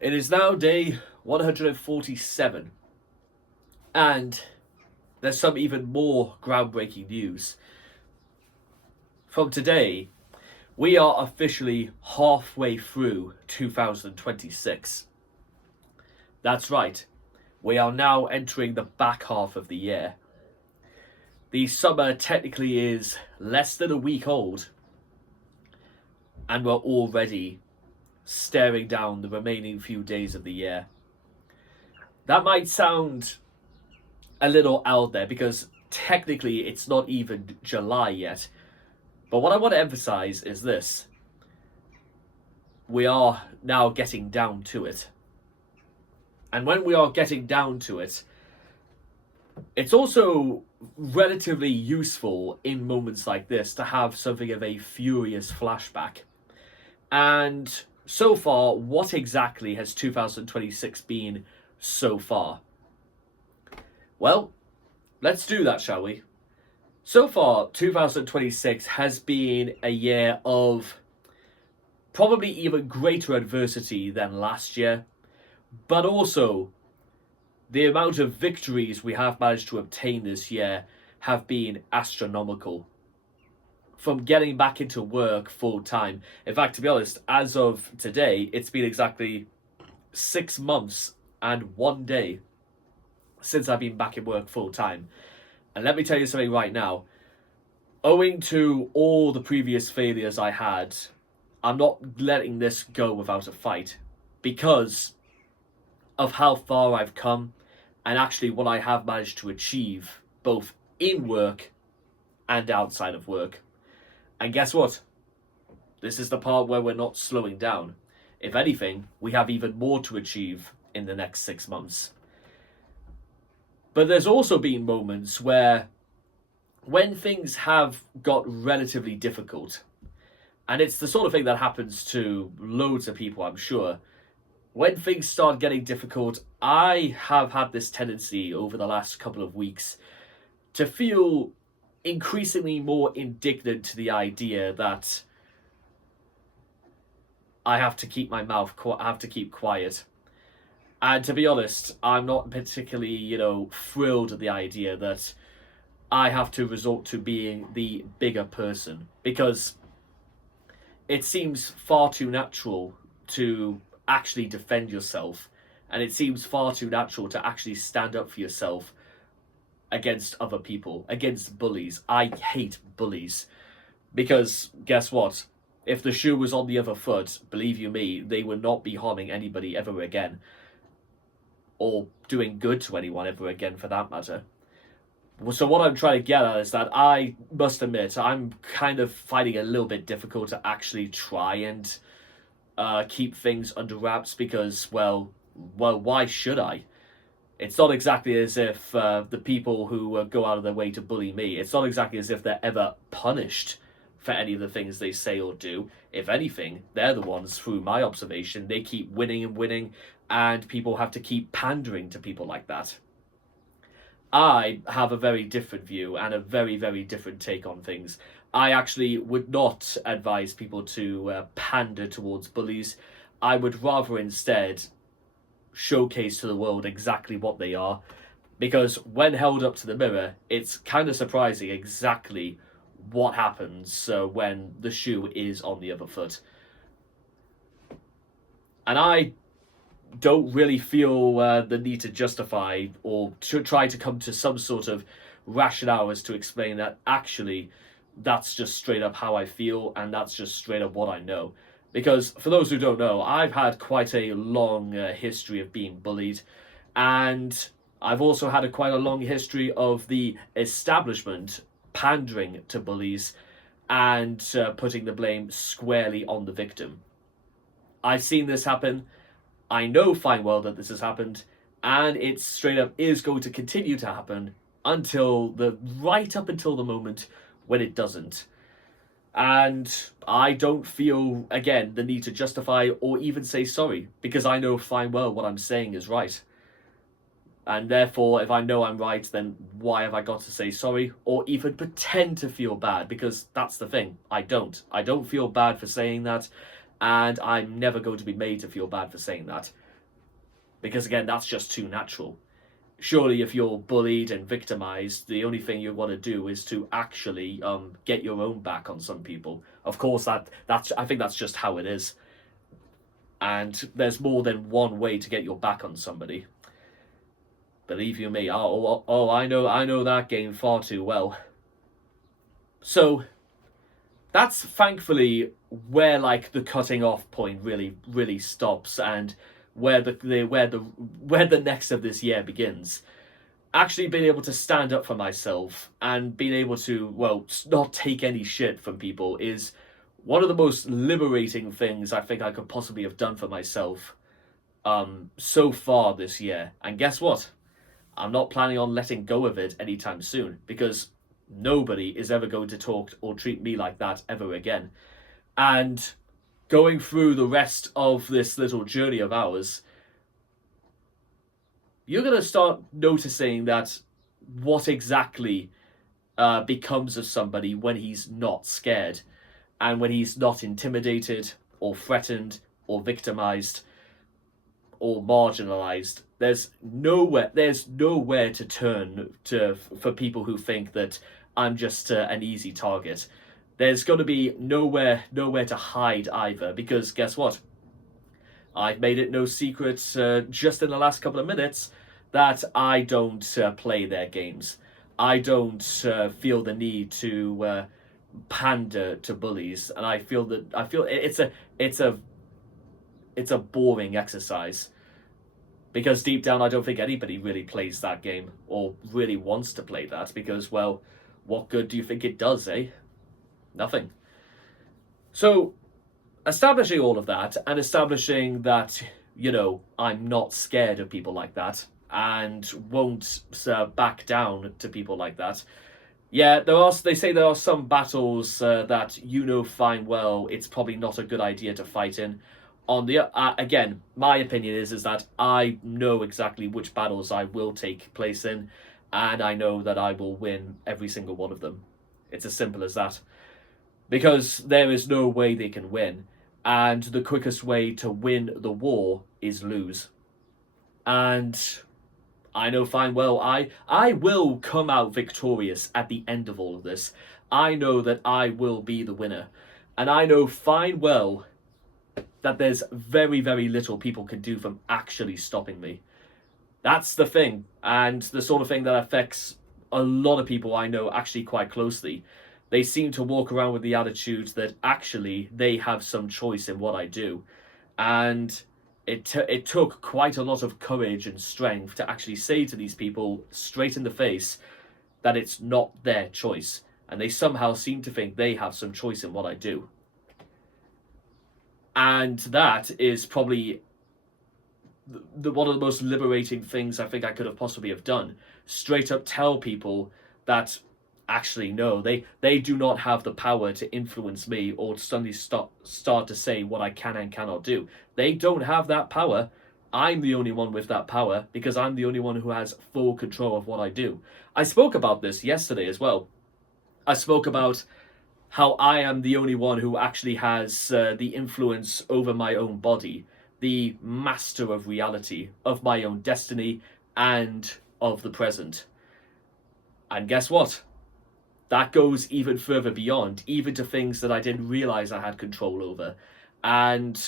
It is now day 147, and there's some even more groundbreaking news. From today, we are officially halfway through 2026. That's right, we are now entering the back half of the year. The summer technically is less than a week old, and we're already staring down the remaining few days of the year. That might sound a little out there because technically it's not even July yet. But what I want to emphasize is this: we are now getting down to it. And when we are getting down to it, it's also relatively useful in moments like this to have something of a furious flashback. And so far, what exactly has 2026 been so far? Well, let's do that, shall we? So far, 2026 has been a year of probably even greater adversity than last year, but also the amount of victories we have managed to obtain this year have been astronomical. From getting back into work full time. In fact, to be honest, as of today, it's been exactly 6 months and 1 day since I've been back in work full time. And let me tell you something right now. Owing to all the previous failures I had, I'm not letting this go without a fight because of how far I've come and actually what I have managed to achieve both in work and outside of work. And guess what? This is the part where we're not slowing down. If anything, we have even more to achieve in the next 6 months. But there's also been moments where when things have got relatively difficult, and it's the sort of thing that happens to loads of people, I'm sure, when things start getting difficult, I have had this tendency over the last couple of weeks to feel increasingly more indignant to the idea that I have to keep my mouth, I have to keep quiet. And to be honest, I'm not particularly, thrilled at the idea that I have to resort to being the bigger person because it seems far too natural to actually defend yourself, and it seems far too natural to actually stand up for yourself against other people, against bullies. I hate bullies because guess what? If the shoe was on the other foot, believe you me, they would not be harming anybody ever again, or doing good to anyone ever again for that matter. So what I'm trying to get at is that I must admit I'm kind of finding it a little bit difficult to actually try and keep things under wraps because, well, why should I? It's not exactly as if the people who go out of their way to bully me, it's not exactly as if they're ever punished for any of the things they say or do. If anything, they're the ones, through my observation, they keep winning and winning, and people have to keep pandering to people like that. I have a very different view and a very, very different take on things. I actually would not advise people to pander towards bullies. I would rather instead showcase to the world exactly what they are, because when held up to the mirror, it's kind of surprising exactly what happens when the shoe is on the other foot. And I don't really feel the need to justify or to try to come to some sort of rationale as to explain that actually that's just straight up how I feel and that's just straight up what I know. Because for those who don't know, I've had quite a long history of being bullied, and I've also had quite a long history of the establishment pandering to bullies and putting the blame squarely on the victim. I've seen this happen. I know fine well that this has happened, and it straight up is going to continue to happen right up until the moment when it doesn't. And I don't feel, again, the need to justify or even say sorry, because I know fine well what I'm saying is right. And therefore, if I know I'm right, then why have I got to say sorry or even pretend to feel bad? Because that's the thing. I don't feel bad for saying that, and I'm never going to be made to feel bad for saying that. Because again, that's just too natural. Surely if you're bullied and victimized, the only thing you want to do is to actually get your own back on some people. Of course, that's I think that's just how it is. And there's more than one way to get your back on somebody. Believe you me, I know that game far too well. So that's thankfully where like the cutting off point really stops, and where the next of this year begins. Actually being able to stand up for myself and being able to, well, not take any shit from people is one of the most liberating things I think I could possibly have done for myself so far this year. And guess what? I'm not planning on letting go of it anytime soon, because nobody is ever going to talk or treat me like that ever again. And going through the rest of this little journey of ours, you're going to start noticing that what exactly becomes of somebody when he's not scared, and when he's not intimidated or threatened or victimized or marginalized. There's nowhere to turn to for people who think that I'm just an easy target. There's going to be nowhere to hide either, because guess what? I've made it no secret just in the last couple of minutes that I don't play their games. I don't feel the need to pander to bullies, and I feel it's a boring exercise, because deep down I don't think anybody really plays that game or really wants to play that, because, well, what good do you think it does, eh? Nothing. So establishing all of that, and establishing that, you know, I'm not scared of people like that and won't back down to people like that. Yeah, they say there are some battles that you know fine well it's probably not a good idea to fight in. On the again, my opinion is that I know exactly which battles I will take place in, and I know that I will win every single one of them. It's as simple as that. Because there is no way they can win, and the quickest way to win the war is lose. And I know fine well I will come out victorious at the end of all of this. I know that I will be the winner. And I know fine well that there's very, very little people can do from actually stopping me. That's the thing, and the sort of thing that affects a lot of people I know actually quite closely. They seem to walk around with the attitude that actually they have some choice in what I do. And it took quite a lot of courage and strength to actually say to these people straight in the face that it's not their choice. And they somehow seem to think they have some choice in what I do. And that is probably one of the most liberating things I think I could have possibly have done. Straight up tell people that actually no, they do not have the power to influence me or to suddenly start to say what I can and cannot do. They don't have that power. I'm the only one with that power, because I'm the only one who has full control of what I do. I spoke about this yesterday as well. I spoke about how I am the only one who actually has the influence over my own body, the master of reality, of my own destiny, and of the present. And guess what? That goes even further beyond, even to things that I didn't realize I had control over. And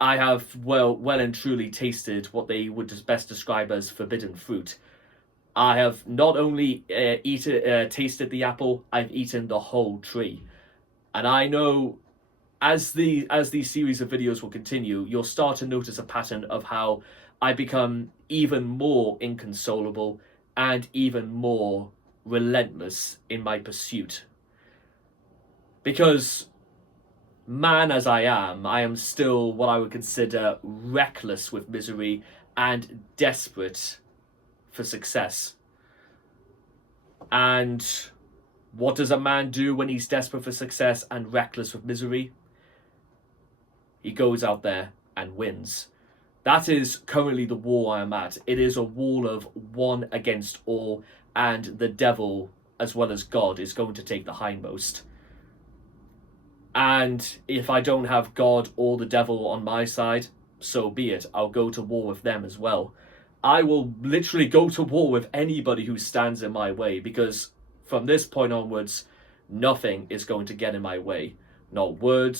I have well and truly tasted what they would best describe as forbidden fruit. I have not only tasted the apple, I've eaten the whole tree. And I know as these series of videos will continue, you'll start to notice a pattern of how I become even more inconsolable and even more relentless in my pursuit. Because man as I am still what I would consider reckless with misery and desperate for success. And what does a man do when he's desperate for success and reckless with misery? He goes out there and wins. That is currently the war I am at. It is a war of one against all, and the devil, as well as God, is going to take the hindmost. And if I don't have God or the devil on my side, so be it. I'll go to war with them as well. I will literally go to war with anybody who stands in my way, because from this point onwards, nothing is going to get in my way. Not words,